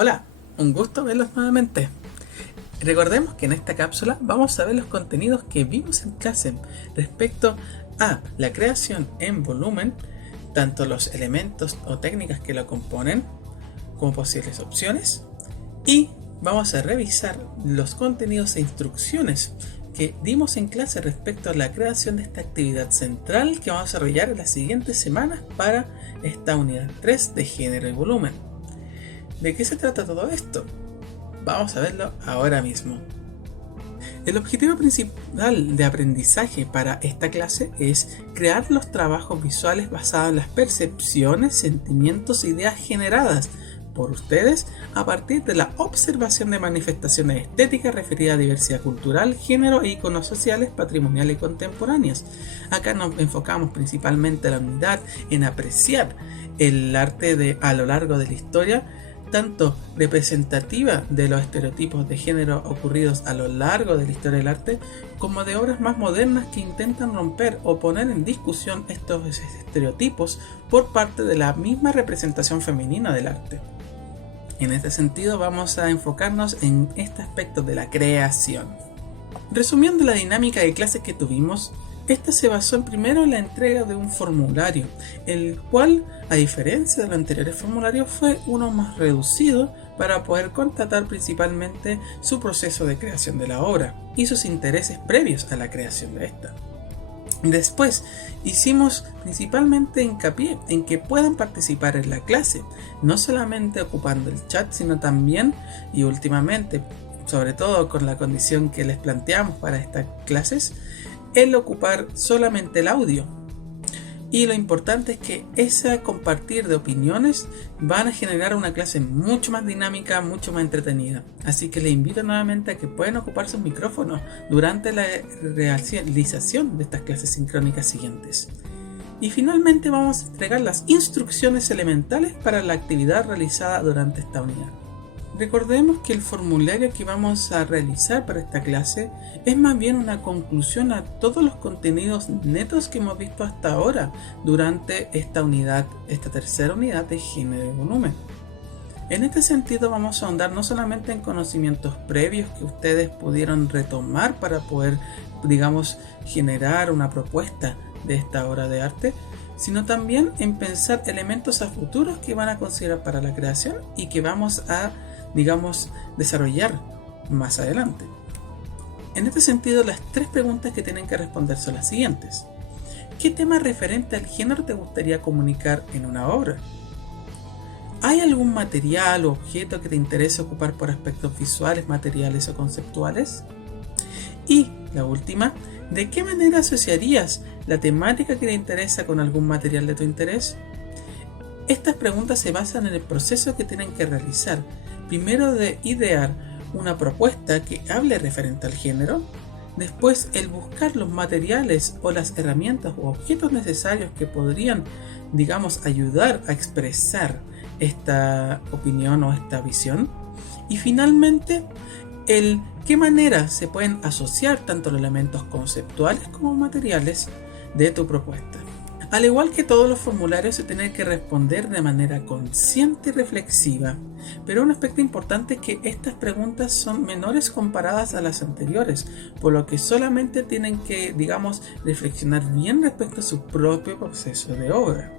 Hola, un gusto verlos nuevamente. Recordemos que en esta cápsula vamos a ver los contenidos que vimos en clase respecto a la creación en volumen, tanto los elementos o técnicas que lo componen, como posibles opciones, y vamos a revisar los contenidos e instrucciones que dimos en clase respecto a la creación de esta actividad central que vamos a desarrollar en las siguientes semanas para esta unidad 3 de género y volumen. ¿De qué se trata todo esto? Vamos a verlo ahora mismo. El objetivo principal de aprendizaje para esta clase es crear los trabajos visuales basados en las percepciones, sentimientos e ideas generadas por ustedes a partir de la observación de manifestaciones estéticas referidas a diversidad cultural, género e iconos sociales, patrimoniales y contemporáneos. Acá nos enfocamos principalmente en la unidad en apreciar el arte a lo largo de la historia, tanto representativa de los estereotipos de género ocurridos a lo largo de la historia del arte, como de obras más modernas que intentan romper o poner en discusión estos estereotipos por parte de la misma representación femenina del arte. En este sentido vamos a enfocarnos en este aspecto de la creación. Resumiendo la dinámica de clases que tuvimos, esta se basó primero en la entrega de un formulario, el cual, a diferencia de los anteriores formularios, fue uno más reducido para poder constatar principalmente su proceso de creación de la obra y sus intereses previos a la creación de esta. Después, hicimos principalmente hincapié en que puedan participar en la clase, no solamente ocupando el chat, sino también y últimamente, sobre todo con la condición que les planteamos para estas clases, el ocupar solamente el audio. Y lo importante es que ese compartir de opiniones van a generar una clase mucho más dinámica, mucho más entretenida. Así que les invito nuevamente a que puedan ocupar sus micrófonos durante la realización de estas clases sincrónicas siguientes. Y finalmente vamos a entregar las instrucciones elementales para la actividad realizada durante esta unidad. Recordemos que el formulario que vamos a realizar para esta clase es más bien una conclusión a todos los contenidos netos que hemos visto hasta ahora durante esta unidad, esta tercera unidad de género y volumen. En este sentido vamos a ahondar no solamente en conocimientos previos que ustedes pudieron retomar para poder, generar una propuesta de esta obra de arte, sino también en pensar elementos a futuros que van a considerar para la creación y que vamos a desarrollar más adelante. En este sentido, las tres preguntas que tienen que responder son las siguientes. ¿Qué tema referente al género te gustaría comunicar en una obra? ¿Hay algún material o objeto que te interese ocupar por aspectos visuales, materiales o conceptuales? Y la última, ¿de qué manera asociarías la temática que te interesa con algún material de tu interés? Estas preguntas se basan en el proceso que tienen que realizar. Primero, de idear una propuesta que hable referente al género. Después, el buscar los materiales o las herramientas o objetos necesarios que podrían, ayudar a expresar esta opinión o esta visión. Y finalmente, el qué manera se pueden asociar tanto los elementos conceptuales como materiales de tu propuesta. Al igual que todos los formularios, se tiene que responder de manera consciente y reflexiva, pero un aspecto importante es que estas preguntas son menores comparadas a las anteriores, por lo que solamente tienen que, reflexionar bien respecto a su propio proceso de obra.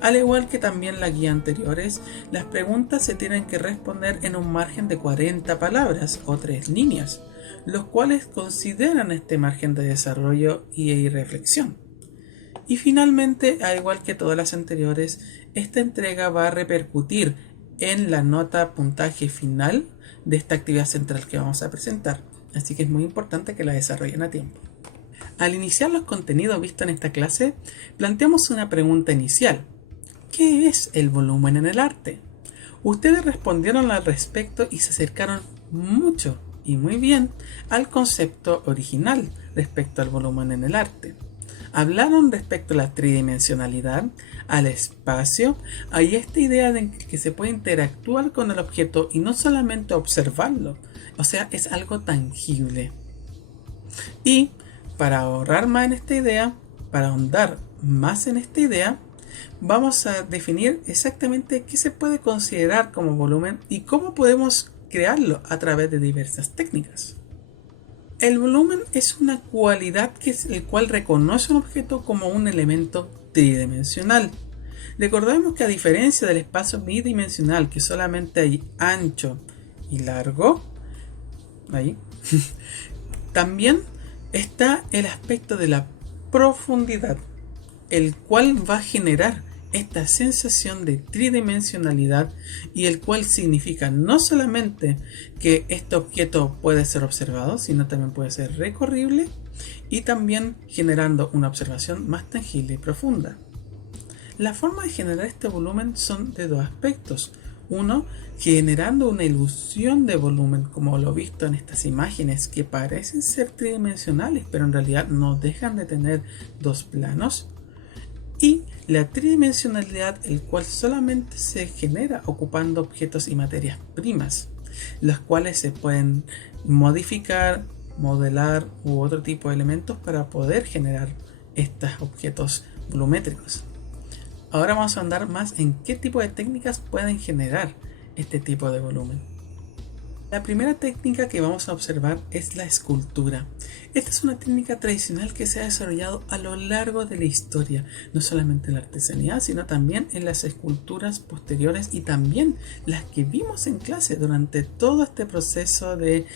Al igual que también la guía anteriores, las preguntas se tienen que responder en un margen de 40 palabras o 3 líneas, los cuales consideran este margen de desarrollo y reflexión. Y finalmente, al igual que todas las anteriores, esta entrega va a repercutir en la nota puntaje final de esta actividad central que vamos a presentar. Así que es muy importante que la desarrollen a tiempo. Al iniciar los contenidos vistos en esta clase, planteamos una pregunta inicial. ¿Qué es el volumen en el arte? Ustedes respondieron al respecto y se acercaron mucho y muy bien al concepto original respecto al volumen en el arte. Hablaron respecto a la tridimensionalidad, al espacio, hay esta idea de que se puede interactuar con el objeto y no solamente observarlo, o sea, es algo tangible. Y para ahorrar más en esta idea, para ahondar más en esta idea, vamos a definir exactamente qué se puede considerar como volumen y cómo podemos crearlo a través de diversas técnicas. El volumen es una cualidad el cual reconoce un objeto como un elemento tridimensional. Recordemos que a diferencia del espacio bidimensional, que solamente hay ancho y largo, ahí, también está el aspecto de la profundidad, el cual va a generar esta sensación de tridimensionalidad y el cual significa no solamente que este objeto puede ser observado, sino también puede ser recorrible y también generando una observación más tangible y profunda. La forma de generar este volumen son de dos aspectos. Uno, generando una ilusión de volumen, como lo visto en estas imágenes que parecen ser tridimensionales, pero en realidad no dejan de tener dos planos. Y la tridimensionalidad, el cual solamente se genera ocupando objetos y materias primas, las cuales se pueden modificar, modelar u otro tipo de elementos para poder generar estos objetos volumétricos. Ahora vamos a andar más en qué tipo de técnicas pueden generar este tipo de volumen. La primera técnica que vamos a observar es la escultura. Esta es una técnica tradicional que se ha desarrollado a lo largo de la historia, no solamente en la artesanía, sino también en las esculturas posteriores y también las que vimos en clase durante todo este proceso de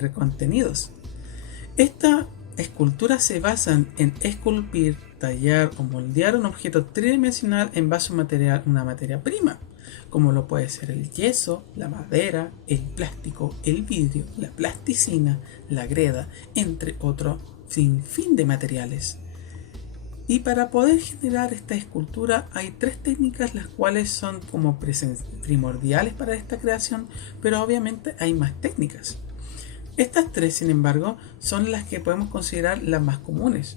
recontenidos. Esta escultura se basa en esculpir, tallar o moldear un objeto tridimensional en base a una materia prima, como lo puede ser el yeso, la madera, el plástico, el vidrio, la plasticina, la greda, entre otros sinfín de materiales. Y para poder generar esta escultura hay tres técnicas las cuales son como primordiales para esta creación, pero obviamente hay más técnicas. Estas tres, sin embargo, son las que podemos considerar las más comunes.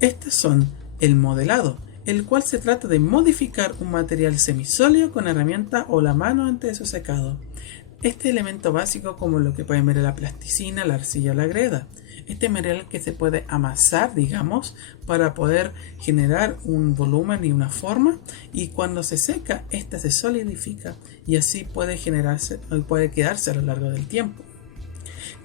Estas son el modelado, el cual se trata de modificar un material semisólido con herramienta o la mano antes de su secado. Este elemento básico, como lo que pueden ver en la plasticina, la arcilla o la greda. Este material que se puede amasar, para poder generar un volumen y una forma, y cuando se seca, esta se solidifica y así puede quedarse a lo largo del tiempo.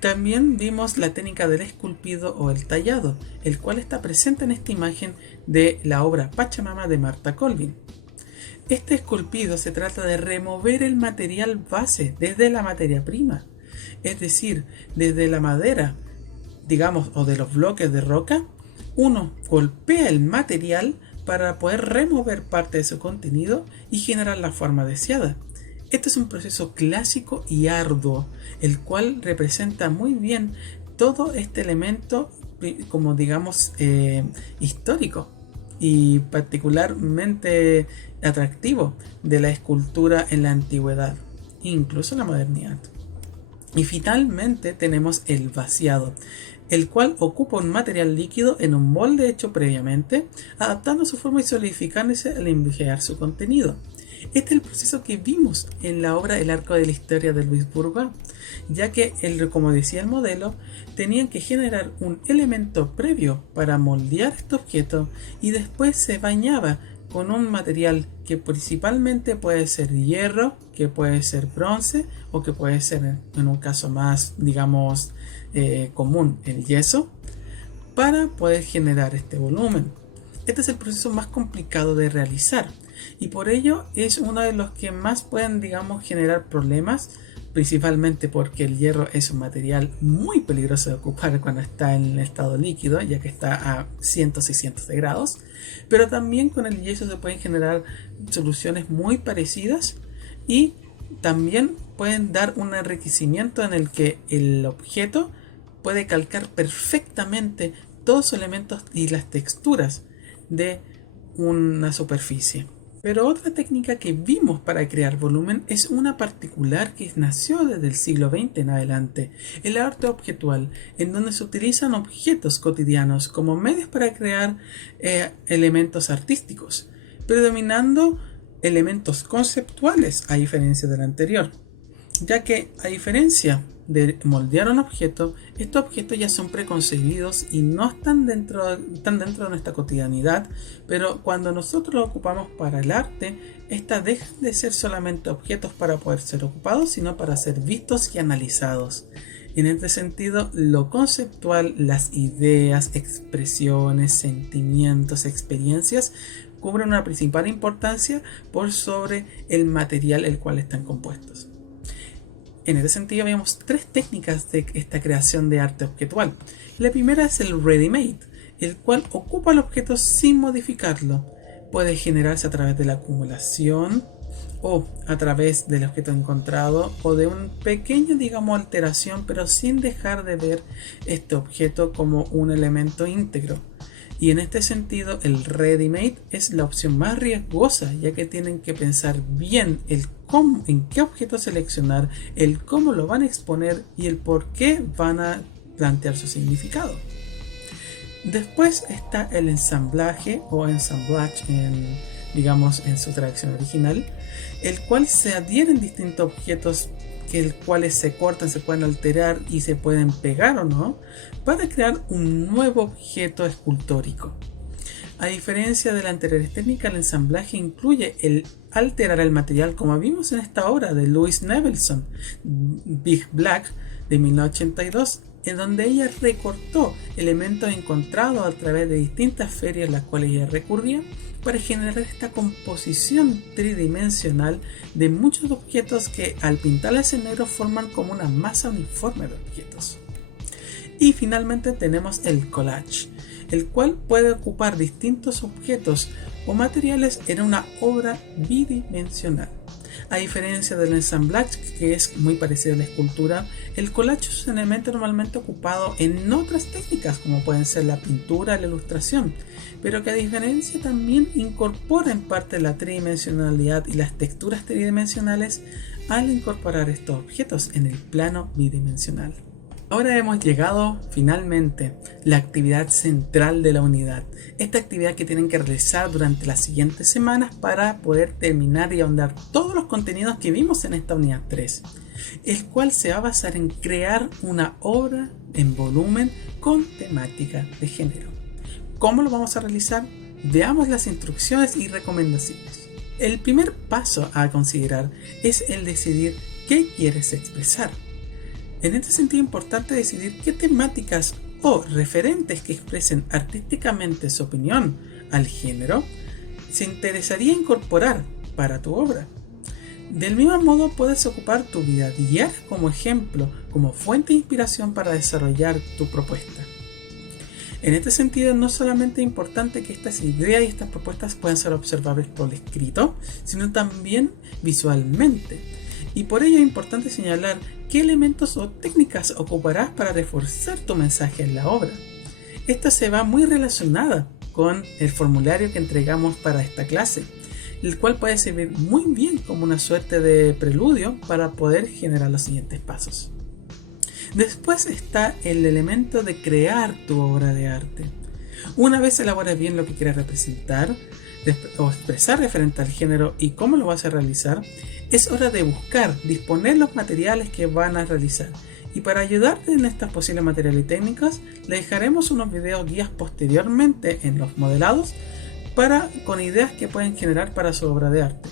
También vimos la técnica del esculpido o el tallado, el cual está presente en esta imagen de la obra Pachamama de Martha Colvin. Este esculpido se trata de remover el material base desde la materia prima, es decir, desde la madera, o de los bloques de roca. Uno golpea el material para poder remover parte de su contenido y generar la forma deseada. Este es un proceso clásico y arduo, el cual representa muy bien todo este elemento como histórico y particularmente atractivo de la escultura en la antigüedad, incluso en la modernidad. Y finalmente tenemos el vaciado, el cual ocupa un material líquido en un molde hecho previamente, adaptando su forma y solidificándose al enviar su contenido. Este es el proceso que vimos en la obra El arco de la historia de Louis Bourgeois, ya que, como decía el modelo, tenían que generar un elemento previo para moldear este objeto y después se bañaba con un material que principalmente puede ser hierro, que puede ser bronce o que puede ser, en un caso más común, el yeso, para poder generar este volumen. Este es el proceso más complicado de realizar y por ello es uno de los que más pueden generar problemas, principalmente porque el hierro es un material muy peligroso de ocupar cuando está en estado líquido, ya que está a cientos y cientos de grados, pero también con el yeso se pueden generar soluciones muy parecidas y también pueden dar un enriquecimiento en el que el objeto puede calcar perfectamente todos los elementos y las texturas de una superficie. Pero otra técnica que vimos para crear volumen es una particular que nació desde el siglo XX en adelante, el arte objetual, en donde se utilizan objetos cotidianos como medios para crear elementos artísticos, predominando elementos conceptuales a diferencia del anterior. ya que a diferencia de moldear un objeto, estos objetos ya son preconcebidos y no están dentro de nuestra cotidianidad, pero cuando nosotros los ocupamos para el arte, estas dejan de ser solamente objetos para poder ser ocupados, sino para ser vistos y analizados. En este sentido, lo conceptual, las ideas, expresiones, sentimientos, experiencias, cubren una principal importancia por sobre el material el cual están compuestos. En este sentido vemos tres técnicas de esta creación de arte objetual. La primera es el ready-made, el cual ocupa el objeto sin modificarlo. Puede generarse a través de la acumulación o a través del objeto encontrado o de una pequeña, alteración, pero sin dejar de ver este objeto como un elemento íntegro. Y en este sentido, el ready-made es la opción más riesgosa, ya que tienen que pensar bien en qué objeto seleccionar, el cómo lo van a exponer y el por qué van a plantear su significado. Después está el ensamblaje o ensamblage en su traducción original, el cual se adhieren distintos objetos cuales se cortan, se pueden alterar y se pueden pegar o no, para crear un nuevo objeto escultórico. A diferencia de la anterior técnica, el ensamblaje incluye el alterar el material, como vimos en esta obra de Louise Nevelson, Big Black, de 1982, en donde ella recortó elementos encontrados a través de distintas ferias a las cuales ella recurría para generar esta composición tridimensional de muchos objetos que al pintarlas en negro forman como una masa uniforme de objetos. Y finalmente tenemos el collage, el cual puede ocupar distintos objetos o materiales en una obra bidimensional. A diferencia del ensamblaje, que es muy parecido a la escultura, el collage es un elemento normalmente ocupado en otras técnicas, como pueden ser la pintura o la ilustración, pero que a diferencia también incorpora en parte la tridimensionalidad y las texturas tridimensionales al incorporar estos objetos en el plano bidimensional. Ahora hemos llegado finalmente a la actividad central de la unidad, esta actividad que tienen que realizar durante las siguientes semanas para poder terminar y ahondar todos los contenidos que vimos en esta unidad 3, el cual se va a basar en crear una obra en volumen con temática de género. ¿Cómo lo vamos a realizar? Veamos las instrucciones y recomendaciones. El primer paso a considerar es el decidir qué quieres expresar. En este sentido es importante decidir qué temáticas o referentes que expresen artísticamente su opinión al género se interesaría incorporar para tu obra. Del mismo modo puedes ocupar tu vida diaria como ejemplo, como fuente de inspiración para desarrollar tu propuesta. En este sentido, no solamente es importante que estas ideas y estas propuestas puedan ser observables por escrito, sino también visualmente. Y por ello es importante señalar qué elementos o técnicas ocuparás para reforzar tu mensaje en la obra. Esta se va muy relacionada con el formulario que entregamos para esta clase, el cual puede servir muy bien como una suerte de preludio para poder generar los siguientes pasos. Después está el elemento de crear tu obra de arte. Una vez elaboras bien lo que quieres representar o expresar referente al género y cómo lo vas a realizar, es hora de disponer los materiales que van a realizar. Y para ayudarte en estas posibles materiales y técnicas, le dejaremos unos videos guías posteriormente en los modelados con ideas que pueden generar para su obra de arte.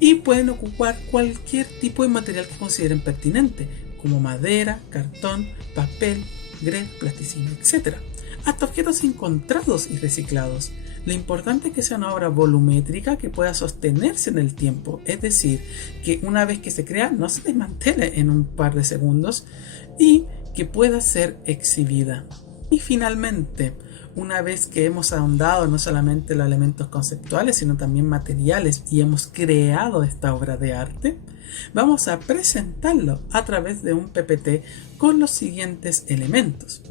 Y pueden ocupar cualquier tipo de material que consideren pertinente, como madera, cartón, papel, grés, plasticina, etc. Hasta objetos encontrados y reciclados. Lo importante es que sea una obra volumétrica que pueda sostenerse en el tiempo, es decir, que una vez que se crea no se desmantele en un par de segundos y que pueda ser exhibida. Y finalmente, una vez que hemos ahondado no solamente los elementos conceptuales, sino también materiales y hemos creado esta obra de arte, vamos a presentarlo a través de un PPT con los siguientes elementos.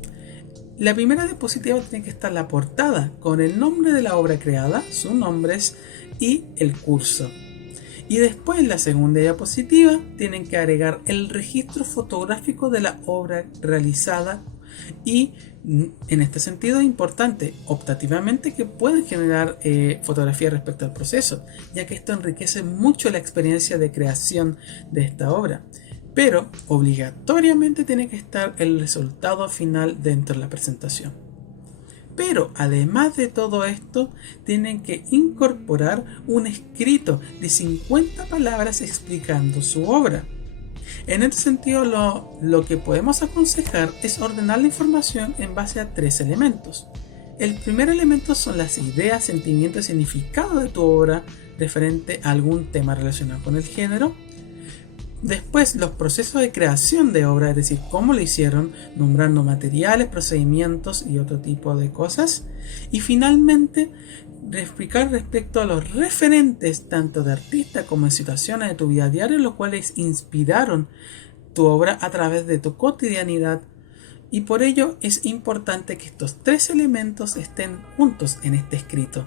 La primera diapositiva tiene que estar la portada con el nombre de la obra creada, sus nombres y el curso. Y después en la segunda diapositiva tienen que agregar el registro fotográfico de la obra realizada y en este sentido es importante optativamente que puedan generar fotografía respecto al proceso, ya que esto enriquece mucho la experiencia de creación de esta obra. Pero obligatoriamente tiene que estar el resultado final dentro de la presentación. Pero además de todo esto, tienen que incorporar un escrito de 50 palabras explicando su obra. En este sentido, lo que podemos aconsejar es ordenar la información en base a 3 elementos. El primer elemento son las ideas, sentimientos y significado de tu obra referente a algún tema relacionado con el género. Después, los procesos de creación de obra, es decir, cómo lo hicieron, nombrando materiales, procedimientos y otro tipo de cosas. Y finalmente, explicar respecto a los referentes tanto de artista como en situaciones de tu vida diaria, los cuales inspiraron tu obra a través de tu cotidianidad. Y por ello es importante que estos 3 elementos estén juntos en este escrito.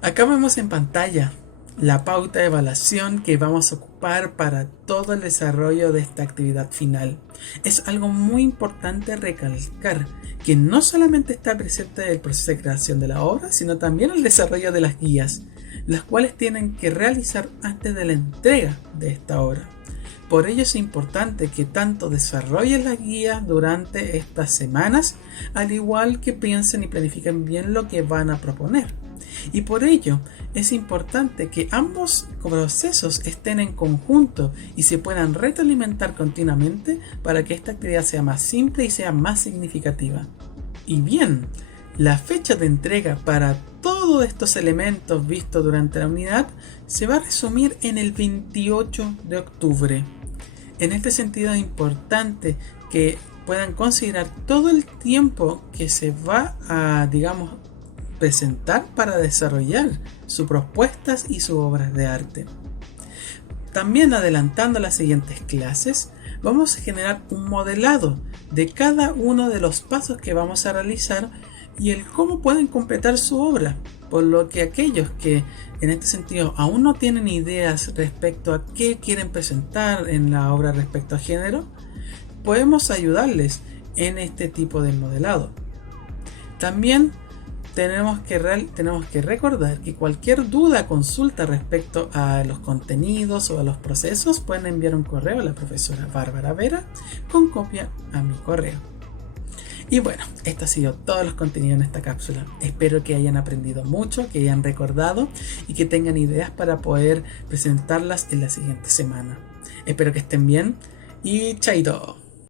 Acá vemos en pantalla la pauta de evaluación que vamos a ocupar para todo el desarrollo de esta actividad final. Es algo muy importante recalcar que no solamente está presente el proceso de creación de la obra, sino también el desarrollo de las guías, las cuales tienen que realizar antes de la entrega de esta obra. Por ello es importante que tanto desarrollen las guías durante estas semanas, al igual que piensen y planifiquen bien lo que van a proponer. Y por ello es importante que ambos procesos estén en conjunto y se puedan retroalimentar continuamente para que esta actividad sea más simple y sea más significativa. Y bien, la fecha de entrega para todos estos elementos vistos durante la unidad se va a resumir en el 28 de octubre. En este sentido es importante que puedan considerar todo el tiempo que se va a, presentar para desarrollar sus propuestas y sus obras de arte. También adelantando las siguientes clases, vamos a generar un modelado de cada uno de los pasos que vamos a realizar y el cómo pueden completar su obra, por lo que aquellos que en este sentido aún no tienen ideas respecto a qué quieren presentar en la obra respecto a género, podemos ayudarles en este tipo de modelado. También tenemos que recordar que cualquier duda, consulta respecto a los contenidos o a los procesos, pueden enviar un correo a la profesora Bárbara Vera con copia a mi correo. Y bueno, esto ha sido todos los contenidos en esta cápsula. Espero que hayan aprendido mucho, que hayan recordado y que tengan ideas para poder presentarlas en la siguiente semana. Espero que estén bien y chaito.